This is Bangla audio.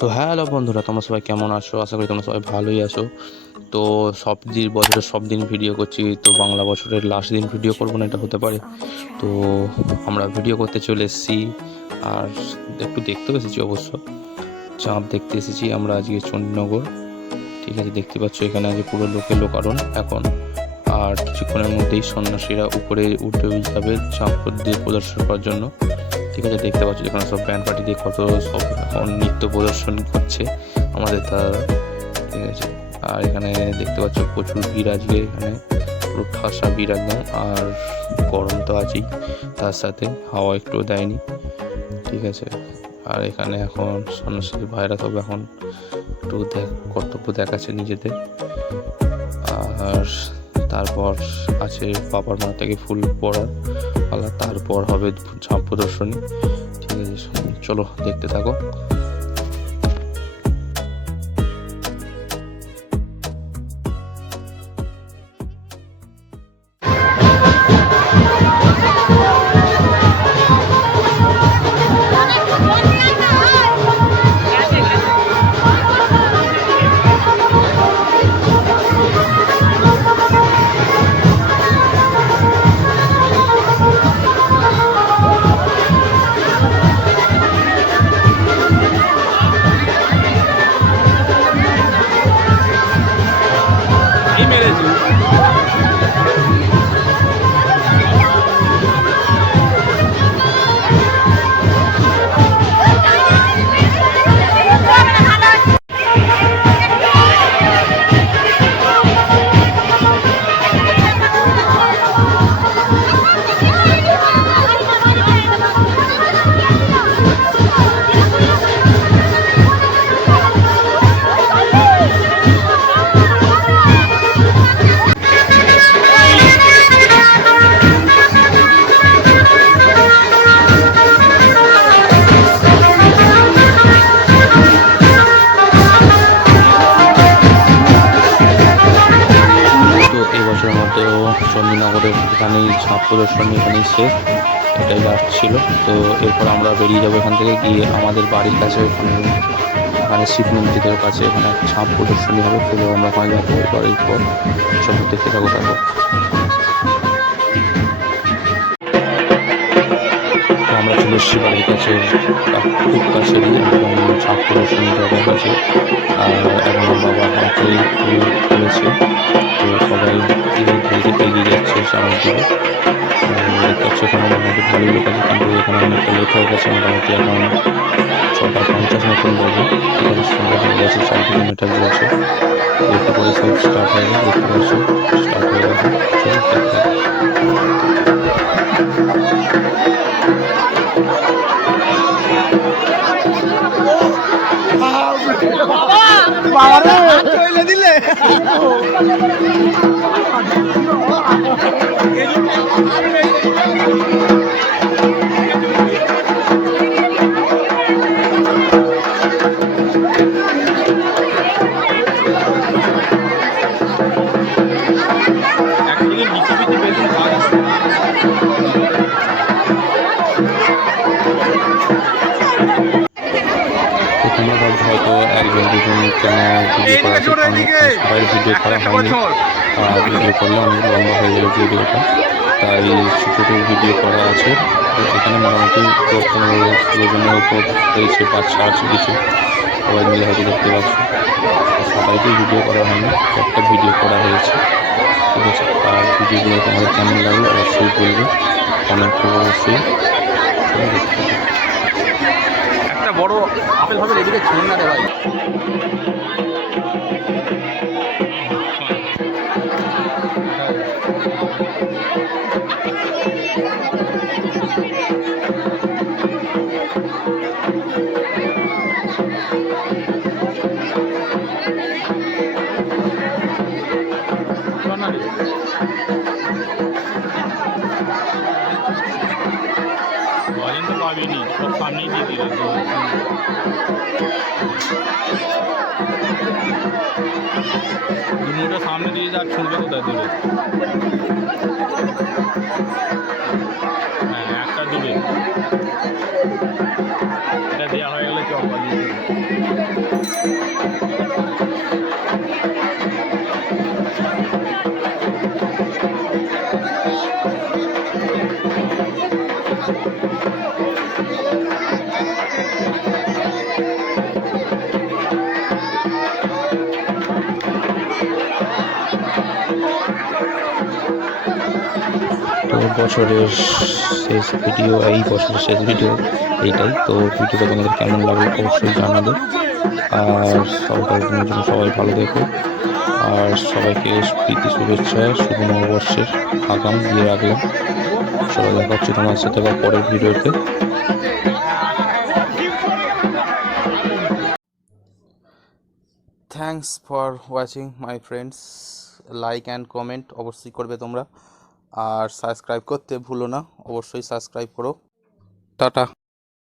তো হ্যালো বন্ধুরা, তোমরা সবাই কেমন আছো? আশা করি তোমরা সবাই ভালোই আছো। তো বছরের সব দিন ভিডিও করছি, তো বাংলা বছরের লাস্ট দিন ভিডিও করবো না, এটা হতে পারে? তো আমরা ভিডিও করতে চলে এসেছি, আর একটু দেখতেও এসেছি অবশ্য। চাঁদ দেখতে এসেছি আমরা আজকে চণ্ডীনগর। ঠিক আছে, দেখতে পাচ্ছ এখানে আজকে পুরো লোকারণ এখন। আর কিছুক্ষণের মধ্যেই সন্ন্যাসীরা উপরে উঠে যাবে চাঁদ দিয়ে প্রদর্শন করার জন্য। ঠিক আছে, দেখতে পাচ্ছ এখানে সব ব্যান্ড পার্টি দিয়ে কত সব এখন নৃত্য প্রদর্শন করছে আমাদের তারা। ঠিক আছে, আর এখানে দেখতে পাচ্ছ প্রচুর ভিড় আজকে, এখানে পুরো ঠাসা ভিড় একদম। আর গরম তো আছেই, তার সাথে হাওয়া একটুও দেয়নি। ঠিক আছে, আর এখানে এখন সন্ন্যাসী ভাইরা সব এখন একটু কর্তব্য দেখাচ্ছে নিজেদের। আর তারপর আছে বাবার মাথাকে ফুল পরার পালা, তারপর হবে ঝাঁপ প্রদর্শনী। ঠিক আছে, চলো দেখতে থাকো। চণ্ডীনগরের এখানেই ঝাঁপ প্রদর্শনী এখানেই শেষ, এটাই লাস্ট ছিল। তো এরপর আমরা বেরিয়ে যাবো এখান থেকে, গিয়ে আমাদের বাড়ির কাছে ওখানে শিব মন্দিরের কাছে এখানে ঝাঁপ প্রদর্শনী হবে। তো আমরা ওখানে যাবো বাড়ির পর, সব দেখতে থাকো। আমরা চলে এসেছি বাড়ির কাছে, খুব কাছেরই একদম ঝাঁপ প্রদর্শনী জায়গা আছে। আর এখন বাবা হাতে খুলেছে, তো সবাই ধীরে ধীরে এগিয়ে যাচ্ছে সামনের দিকে। দেখতে পাচ্ছি এখানে মোটামুটি ভালোই লোক আছে, কিন্তু এখানে অনেকটা লেট হয়ে গেছে। মোটামুটি এখন 6:50 মতন বাজে। ঠিক আছে, সন্ধ্যা হয়ে গেছে, 4 কিলোমিটার চলছে। একটু করে সব স্টার্ট হয়ে গেছে, দেখতে পাচ্ছি স্টার্ট হয়ে গেছে। চলো দেখতে দিলে তোমরা ভাবছো হয়তো একজন দুজন কেন ভিডিও করা আছে, সবাই ভিডিও করা হয়নি। ভিডিও করলে অনেক লম্বা হয়ে যাবে ভিডিওটা, তাই ছোটো ভিডিও করা আছে। তো এখানে মোটামুটি 15-16 জনের উপর হয়েছে, বাচ্চা আছে কিছু, সবাই মিলে হয়তো দেখতে পাচ্ছ। সবাইকেই ভিডিও করা হয়নি, একটা ভিডিও করা হয়েছে। ঠিক আছে, আর ভিডিওগুলো তোমাদের কেমন লাগলো অবশ্যই বলবে, কমেন্ট করবে অবশ্যই। একটা বড় আপেল হবে, এদিকে ছিল না রে ভাই। তো পাবিনি, সব সামনেই দিয়ে দিল। দুটোটা সামনে দিয়ে যা ছুঁড়বে কোথায় দূরে। হ্যাঁ, একটা দূরে, এটা দেওয়া হয়ে গেলে চল। বছরের শেষ ভিডিও, এই বছরের শেষ ভিডিও এইটাই। তো ভিডিওটা তোমাদের কেমন লাগলো অবশ্যই জানাবে। আর সবাই জন্য সবাই ভালো থেকো, আর সবাইকে প্রীতি শুভেচ্ছা শুভ নববর্ষের আগাম দিয়ে রাখলাম। চলো দেখা হচ্ছে তোমার সাথে আবার পরের ভিডিওতে। Thanks for watching my friends. Like and comment অবশ্যই করবে তোমরা, আর সাবস্ক্রাইব করতে ভুলো না, অবশ্যই সাবস্ক্রাইব করো। টাটা।